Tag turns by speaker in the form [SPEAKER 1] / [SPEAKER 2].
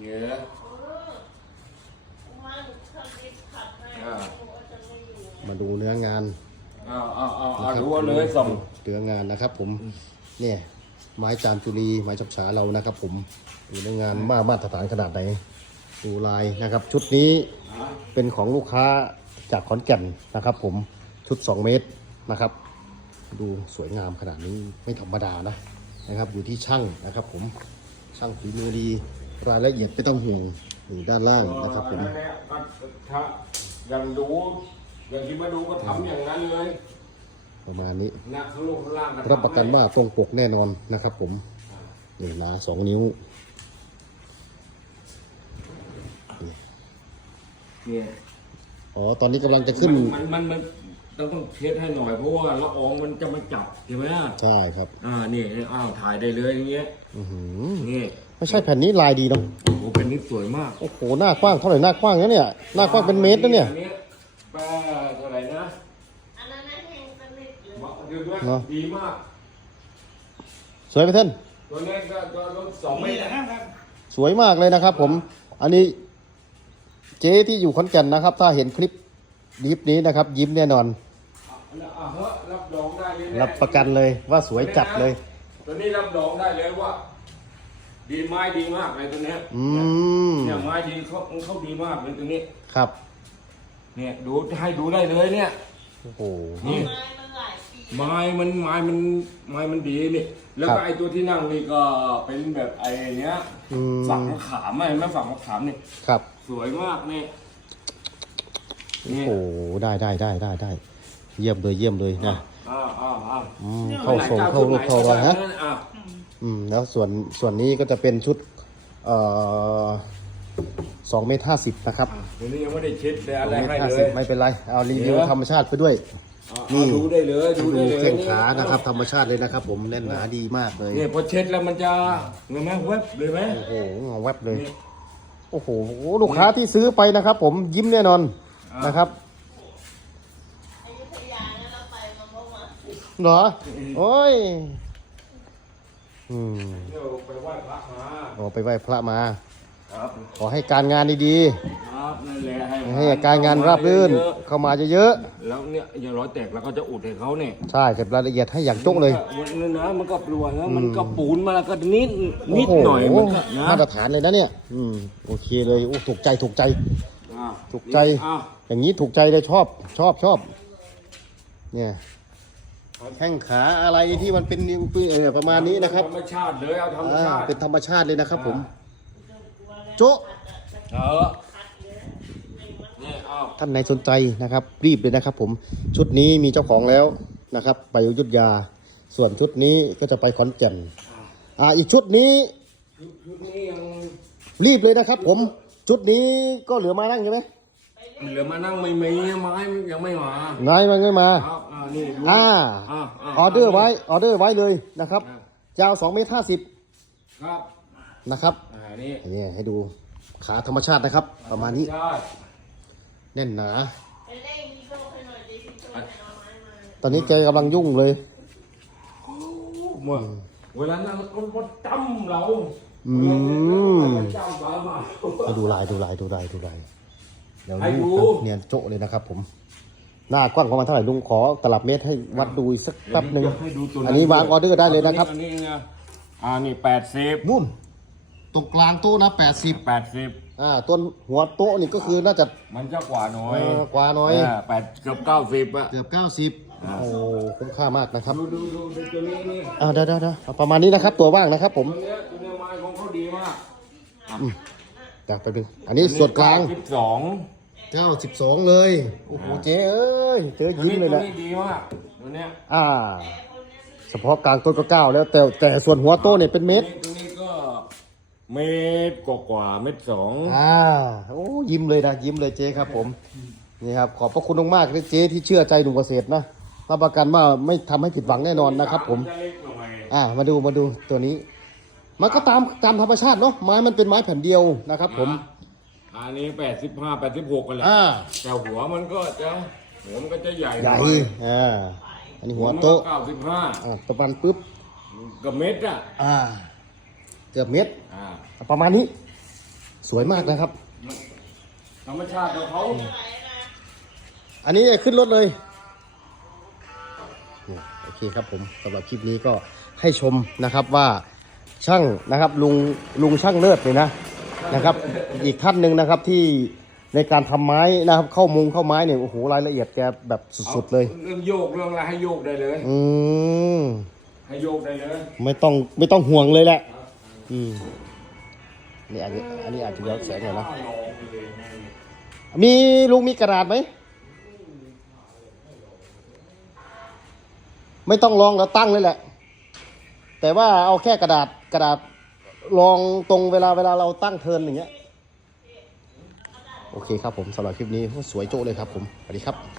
[SPEAKER 1] เนื้ออ่า
[SPEAKER 2] มาดูเนื้องาน
[SPEAKER 1] เอาเอาเอาเอาดูเอาเลยส่ง
[SPEAKER 2] เนื้องานนะครับผมเนี่ยไม้จามจุลีไม้จับฉาเรานะครับ ผมดูเนื้องานมามาตรฐานขนาดไหนดูลายนะครับ ชุดนี้เป็นของลูกค้าจากขอนแก่นนะครับ ผมชุด 2 เมตรนะครับ ดูสวยงามขนาดนี้ไม่ธรรมดานะนะครับ อยู่ที่ช่างนะครับ ผมช่างฝีมือดี รายละเอียดไม่ต้องห่วงอยู่ด้านล่างนะครับผม
[SPEAKER 1] นั่นแหละก็ถ้ายังดูอย่างที่มาดูก็ทำอย่างนั้นเลย
[SPEAKER 2] ประมาณนี้
[SPEAKER 1] นะข้างลูกข้างล่างก็ทำ
[SPEAKER 2] รับประกันว่าตรงปกแน่นอนนะครับ ผมนี่หนาสองนิ้ว
[SPEAKER 1] เนี่ย
[SPEAKER 2] อ๋อตอนนี้กำลังจะขึ้น
[SPEAKER 1] มันมัน มันต้องต้องเทสให้หน่อยเพราะว่าละอองมันจะมาจับใช่ไหม
[SPEAKER 2] ใช่ครับ
[SPEAKER 1] อ่านี่อ้าวถ่ายได้เลยอย่างเงี้ย
[SPEAKER 2] อือหือ
[SPEAKER 1] นี่
[SPEAKER 2] ไม่ใช่แผ่นนี้ลายดีเนาะ
[SPEAKER 1] โอ้โหเป็นนิดสวยมาก
[SPEAKER 2] โอ้โหหน้ากว้างเท่าไหร่หน้ากว้างนะเนี่ยหน้ากว้างเป็นเมตรนะเนี่ย
[SPEAKER 1] อัป้าเท่าไหร่นะ
[SPEAKER 3] อันนั้นนะแห้งสนิทเลย
[SPEAKER 1] บอกเดี๋ยวด้วย
[SPEAKER 2] เนอะ
[SPEAKER 1] ดีมาก
[SPEAKER 2] สวยไหมท่าน
[SPEAKER 1] ตัวนี้ก็ก็ก็สองเมตรนะครับ
[SPEAKER 2] สวยมากเลยนะครับ ผมอันนี้เจ๊ที่อยู่ขอนแก่นนะครับ ถ้าเห็นคลิปลิปนี้นะครับ ยิ้มแน่นอน
[SPEAKER 1] อะเฮ้ยรับรองได้เลยนะ
[SPEAKER 2] รับประกันเลยว่าสวยจัดเลย
[SPEAKER 1] ตัวนี้รับรองได้เลยว่า ดีไม้ดีมากเลยตัวเนี้ย
[SPEAKER 2] อืม
[SPEAKER 1] เนี่ยไม้ดีเขาเขาดีมากเลยตัวนี้
[SPEAKER 2] ครับ
[SPEAKER 1] เนี่ยดูให้ดูได้เลยเนี่ย
[SPEAKER 2] โอ้โห
[SPEAKER 1] นี่
[SPEAKER 3] ไม้มันหลายปี
[SPEAKER 1] ไม้มันไม้มันไม้มันดีนี่ แล้ว
[SPEAKER 2] ครั
[SPEAKER 1] ก็
[SPEAKER 2] บ
[SPEAKER 1] ไอ้ตัวที่นั่งนี่ก็เป็นแบบไอ้เนี้ย
[SPEAKER 2] อืม
[SPEAKER 1] ฝักมะขามเห็นไหมฝักมะขามนี่
[SPEAKER 2] ครับ
[SPEAKER 1] สวยมากนี่
[SPEAKER 2] โอ้โห ได้ได้ได้ได้ได้ เยี่ยมเลยเยี่ยมเลยนะ
[SPEAKER 1] อ้าวอ้าวอ้าว
[SPEAKER 2] อืมเข้าทรงเข้ารูปเข้ารอยฮะ
[SPEAKER 1] อ้าว
[SPEAKER 2] อืมแล้วส่วนส่วนนี้ก็จะเป็นชุดเอ่อสองเมตรห้าสิบนะครับ
[SPEAKER 1] ตัวนี้ยังไม่ได้เช็ดแต่
[SPEAKER 2] ส
[SPEAKER 1] อะ
[SPEAKER 2] อง
[SPEAKER 1] ไร
[SPEAKER 2] เมต
[SPEAKER 1] ให้
[SPEAKER 2] รห้า
[SPEAKER 1] เล
[SPEAKER 2] สิบ
[SPEAKER 1] ย
[SPEAKER 2] ไม่เป็นไรเอารีวิว
[SPEAKER 1] เดี๋ยว
[SPEAKER 2] ธรรมชาติไปด้วย
[SPEAKER 1] เอา
[SPEAKER 2] นี่
[SPEAKER 1] เอาดูได้เลยดู
[SPEAKER 2] ดู
[SPEAKER 1] ได้เลย
[SPEAKER 2] แข้งขานะครับ ธรรมชาติเลยนะครับ ผมแน่นหนาดีมากเลย
[SPEAKER 1] เนี่ยพอเช็ดแล้วมันจะเห็นไหมเว็บเลยไหม
[SPEAKER 2] โอ้โหเงาแวบเลย
[SPEAKER 1] นี่
[SPEAKER 2] โอ้โห ลูกค้าที่ซื้อไปนะครับ ผมยิ้มแน่นอน
[SPEAKER 1] อ่าน
[SPEAKER 2] นะครับ
[SPEAKER 3] อยุธยาเนี่ยเราไปมาเมื่อวาน
[SPEAKER 2] เหรอ โอ้ย อืม
[SPEAKER 1] เดี๋ยวไปไหว้พระมา
[SPEAKER 2] ออกไปไหว้พระมา
[SPEAKER 1] ครับ
[SPEAKER 2] ขอให้การงานดี
[SPEAKER 1] ครับนั่นแหละให้
[SPEAKER 2] ๆให้การงานราบรื่น
[SPEAKER 1] เยอะ
[SPEAKER 2] เข้ามาเยอะ
[SPEAKER 1] ๆแล้วเนี่ยอย่างร้อยแตกแล้วก็จะอุดให้เขาเนี่ย
[SPEAKER 2] ๆ ใช่เก็บรายละเอียดให้อย่างโจ๊กเลย
[SPEAKER 1] มันนะมันก็ปลวนะมันก็ปูนมาแล้วก็นิดนิด
[SPEAKER 2] โโห
[SPEAKER 1] น่อยมันก็นะ
[SPEAKER 2] มาตรฐานเลยนะเนี่ย อืม โอเคเลยโอ้ถูกใจถูกใจ
[SPEAKER 1] อะ
[SPEAKER 2] ถูกใจ
[SPEAKER 1] อะ
[SPEAKER 2] อย่างนี้ถูกใจเลยชอบชอบชอบ เนี่ย แข้งขาอะไรที่มันเป็นเออประมาณนี้นะครับ
[SPEAKER 1] ธรรมชาติเลยเอาธรรม
[SPEAKER 2] อ่า
[SPEAKER 1] ชาติ
[SPEAKER 2] เป็นธรรมชาติเลยนะครับ ผม โจ๊ะ
[SPEAKER 1] เออเนี่ยเอา
[SPEAKER 2] ท่านไหนสนใจนะครับ รีบเลยนะครับ ผมชุดนี้มีเจ้าของแล้วนะครับ ไปอยุธยา ส่วนชุดนี้ก็จะไปขอนแก่นอ่าอีกชุดนี้
[SPEAKER 1] ชุดนี้ยัง
[SPEAKER 2] รีบเลยนะครับ ผมชุดนี้ก็เหลือมานั่งใช่ไหม
[SPEAKER 1] เหลือมานั่งไม่มีไม้มันยังไม่มานา
[SPEAKER 2] ยมันไม่มา
[SPEAKER 1] ครับอ่านี่ดู
[SPEAKER 2] อ่า
[SPEAKER 1] อ่าา
[SPEAKER 2] ออเดอร์ไว้ ออเดอร์ไว้เลยนะครับ
[SPEAKER 1] อ่า
[SPEAKER 2] ยาว2เมตร50
[SPEAKER 1] ครับ
[SPEAKER 2] นะครับ
[SPEAKER 1] อ่านี่
[SPEAKER 2] นี่ให้ดูขาธรรมชาตินะครับ ประมาณนี้
[SPEAKER 1] ใช่
[SPEAKER 2] แน่นหนา
[SPEAKER 3] ไปเร่งพี่โชคให้หน่อยดิพี่โชคให้เอาไม้มา
[SPEAKER 2] ตอนนี้แกกำลังยุ่งเลย
[SPEAKER 1] เมื่อเวลานั้นก็ก็จำเรา
[SPEAKER 2] อืม
[SPEAKER 1] จำเรามา
[SPEAKER 2] มา ดูลายดูลายดูลายดูลายเดี๋ยว
[SPEAKER 1] ให้ดู
[SPEAKER 2] รู้ครับเนียนโจะเลยนะครับ ผม หน้ากว้างประมาณเท่าไหร่ลุงขอตลับเมตรให้วัดดูอีกสักแป๊บหนึ่ง
[SPEAKER 1] ให้ดูตัว
[SPEAKER 2] อันนี้วางออเดอร์ได้เลยนะครับ
[SPEAKER 1] อันนี้นะอ่านี่แปดสิบ
[SPEAKER 2] นุ่น ตรงกลางโต๊ะนะ80
[SPEAKER 1] แปดสิบ
[SPEAKER 2] อ่าต้นหัวโต๊ะนี่ก็คือน่าจะ
[SPEAKER 1] มันจะกว่าน้อย
[SPEAKER 2] เอ่อกว่าน้อยา
[SPEAKER 1] แปดเกือบเก้าสิบอะ
[SPEAKER 2] เกือบ90โอ้คุ้มค่ามากนะครับ
[SPEAKER 1] ดูดูดูดูตัวนี้นี่
[SPEAKER 2] อ่าได้ได้ได้เอาประมาณนี้นะครับ ตัวว่างนะครับ ผม
[SPEAKER 1] ตัวเนี้ยตัวเนี้ยไม้ของเขาดีมาก
[SPEAKER 2] อยากไปดูอันนี้ส่วนกลาง
[SPEAKER 1] สิบสอง
[SPEAKER 2] 92เลย โอ้โหเจ๊เอ้ยเจอ
[SPEAKER 1] ตัว
[SPEAKER 2] ยิ้ม
[SPEAKER 1] นี้
[SPEAKER 2] เล
[SPEAKER 1] ตั
[SPEAKER 2] ยวแหละ
[SPEAKER 1] นี้ดีมากตัวเนี้ย
[SPEAKER 2] อ่า เฉพาะกลางต้นก็เก้าแล้วแต่แต่ส่วนหัวโตเนี่ยเป็นเมตร
[SPEAKER 1] ตัวนี้ก็เมตรกว่ากว่าๆเมตรสอง
[SPEAKER 2] อ่าโอ้ยิ้มเลยนะยิ้มเลยเจ๊ครับผมนี่ครับขอบพระคุณมากๆเลยเจ๊ที่เชื่อใจหนุ่มเกษตรนะรับประกันว่าไม่ทำให้ผิดหวังแน่นอนนะครับผม
[SPEAKER 1] จะเล็กหน่อย
[SPEAKER 2] อ่ามาดูมาดูตัวนี้ มันก็ตามตามธรรมชาติเนาะไม้มันเป็นไม้แผ่นเดียวนะครับ ผม
[SPEAKER 1] อันนี้แปดสิบห้าแปดสิบหกกันแหละ
[SPEAKER 2] อ่า
[SPEAKER 1] แต่หัวมันก็จะหัวมันก็จะใหญ่
[SPEAKER 2] ใหญ่
[SPEAKER 1] น่อย
[SPEAKER 2] อ่าอันนี้หัว
[SPEAKER 1] มันก็
[SPEAKER 2] โต๊ะ
[SPEAKER 1] เก้าสิบห้า
[SPEAKER 2] อ่าตะบันปุ๊บ
[SPEAKER 1] กับเม็ดอะ
[SPEAKER 2] อ่า เกือบเม็ด
[SPEAKER 1] อ่า
[SPEAKER 2] ประมาณนี้ สวยมากนะครับ
[SPEAKER 1] ธรรมชาติของเขา
[SPEAKER 2] อันนี้ขึ้นรถเลยนี่โอเคครับผมสำหรับคลิปนี้ก็ให้ชมนะครับว่าช่างนะครับลุงลุงช่างเลิศเลยนะ นะครับ อีกท่านหนึ่งนะครับที่ในการทำไม้นะครับ เข้ามุงเข้าไม้เนี่ยโอ้โหรายละเอียดแกแบบสุดๆเลย
[SPEAKER 1] เรื่องโยกเรื่องอะไรให้โยกได้เลย
[SPEAKER 2] อืม
[SPEAKER 1] ให้โยกได้เลย
[SPEAKER 2] ไม่ต้องไม่ต้องห่วงเลยแหละ อืมนี่อันนี้อันนี้อาจจะย้อนแสงหน่อยนะ มีลุงมีกระดาษไหม ไม่ต้องลองแล้วตั้งเลยแหละ แต่ว่าเอาแค่กระดาษกระดาษ ลองตรงเวลาเวลาเราตั้งเทินอย่างเงี้ย โอเคครับผมสำหรับคลิปนี้สวยโจ้เลยครับผมสวัสดีครับ